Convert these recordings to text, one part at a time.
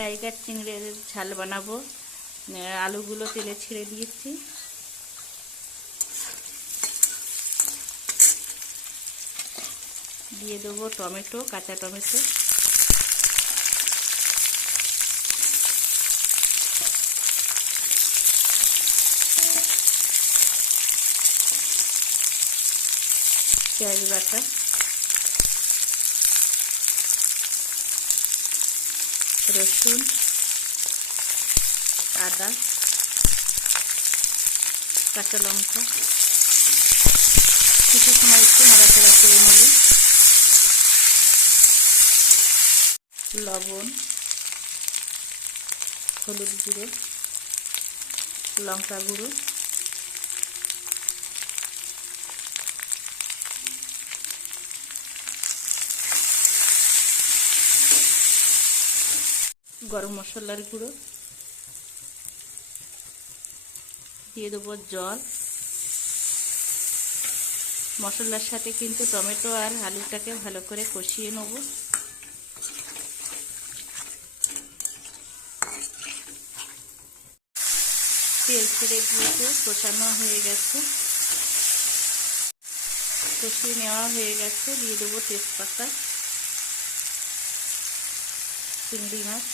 Tiger চিংড়ির ঝাল বানাবো। আলুগুলো তেলে ছেড়ে দিয়েছি। দিয়ে দেবো টমেটো, কাঁচা টমেটো। পেঁয়াজ বাটা। রসুন, আদা, কাঁচা লঙ্কা। কিছু সময় একটু নাড়াচাড়া করে নেব। লবণ, হলুদ গুঁড়ো, লঙ্কা গুঁড়ো। গরম মশলার গুঁড়ো। দিয়ে দেবো জল। মশলার সাথে কিন্তু টমেটো আর আলুটাকে ভালো করে কষিয়ে নেব। তেল ছেড়ে দিয়েছে, কষানো হয়ে গেছে। কষিয়ে নেওয়া হয়ে গেছে। দিয়ে দেবো তেজপাতা, চিংড়ি মাছ।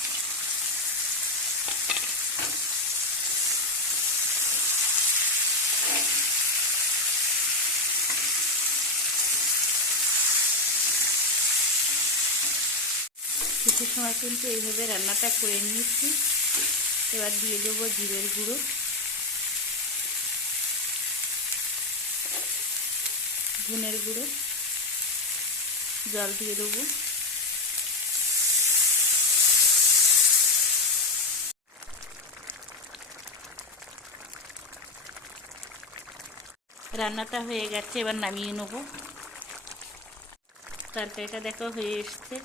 কিছু সময় কিন্তু এইভাবে রান্নাটা করে নিয়েছি। এবার দিয়ে দেবো জিরের গুঁড়ো। ধনের গুঁড়ো। জল দিয়ে দেবো। রান্নাটা হয়ে গেছে, এবার নামিয়ে নেব। তরকারিটা দেখো হয়ে এসছে।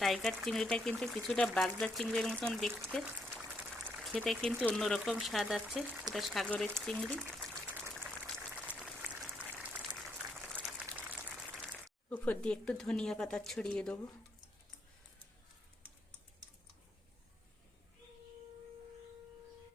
টাইগার চিংড়িটা কিন্তু কিছুটা বাগদা চিংড়ির মতন দেখতে। খেতে কিন্তু অন্যরকম স্বাদ আছে, এটা সাগরের চিংড়ি। উপর দিয়ে একটু ধনিয়া পাতা ছড়িয়ে দেবো।